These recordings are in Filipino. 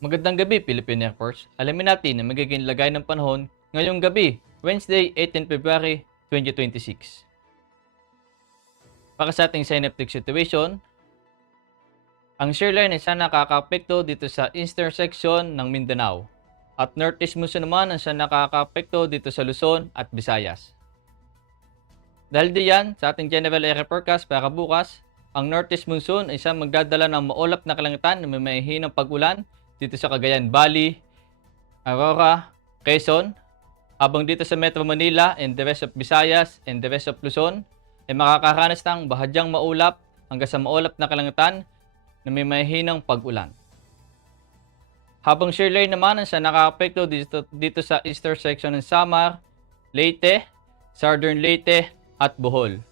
Magandang gabi, Philippine Air Force. Alamin natin ang magiging lagay ng panahon ngayong gabi, Wednesday, 18 February 2026. Para sa ating synoptic situation, ang shear line ay siya nakaka-apekto dito sa eastern section ng Mindanao at northeast monsoon naman ang siya nakaka-apekto dito sa Luzon at Visayas. Dahil diyan, sa ating general area forecast para bukas, ang northeast monsoon ay siyang magdadala ng maulap na kalangitan na may mahihinang pag-ulan dito sa Cagayan Valley, Aurora, Quezon, habang dito sa Metro Manila and the rest of Visayas and the rest of Luzon ay makakaranas ng bahagyang maulap hanggang sa maulap na kalangitan na may mahihinang pag-ulan. Habang shear line naman ang siya nakaka-apekto dito sa eastern section ng Samar, Leyte, Southern Leyte at Bohol.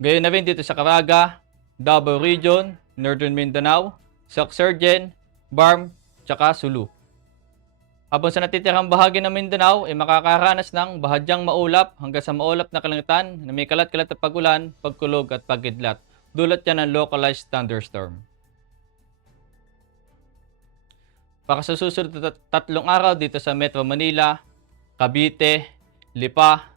Gayon na rin dito sa Caraga, Davao Region, Northern Mindanao, Sorsogon, Barm, tsaka Sulu. Habang sa natitirang bahagi ng Mindanao ay makakaranas ng bahagyang maulap hanggang sa maulap na kalangitan na may kalat-kalat na pag-ulan, pagkulog at pagkidlat. Dulot yan ng localized thunderstorm. Para sa susunod na 3 araw dito sa Metro Manila, Cavite, Lipa,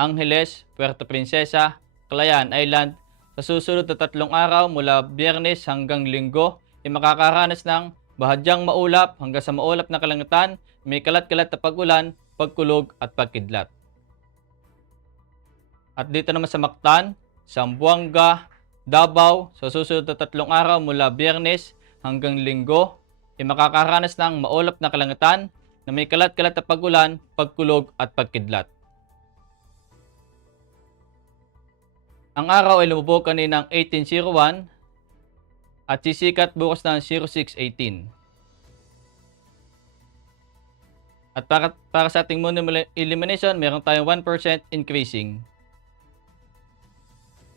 Angeles, Puerto Princesa, Calayan Island, sa susunod na 3 araw mula Biyernes hanggang Linggo ay makakaranas ng bahagyang maulap hanggang sa maulap na kalangitan, may kalat-kalat na pag-ulan, pagkulog at pagkidlat. At dito naman sa Mactan, Zamboanga, Davao, sa susunod na 3 araw mula Biyernes hanggang Linggo ay makakaranas ng maulap na kalangitan na may kalat-kalat na pag-ulan, pagkulog at pagkidlat. Ang araw ay lumubog kaninang 18:01 at sisikat bukas ng 06:18. At para sa ating moon illumination, meron tayong 1% increasing.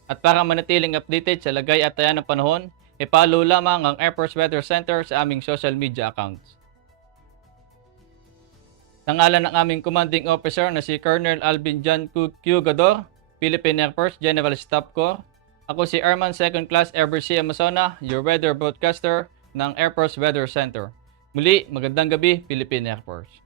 At para manatiling updated sa lagay at taya ng panahon, i-follow lamang ang Air Force Weather Center sa aming social media accounts. Sa ngalan ng aming commanding officer na si Colonel Alvin John Q. Gador, Philippine Air Force General Staff Corps, ako si Airman 2nd Class Ever C. Amazona, your weather broadcaster ng Air Force Weather Center. Muli, magandang gabi, Philippine Air Force.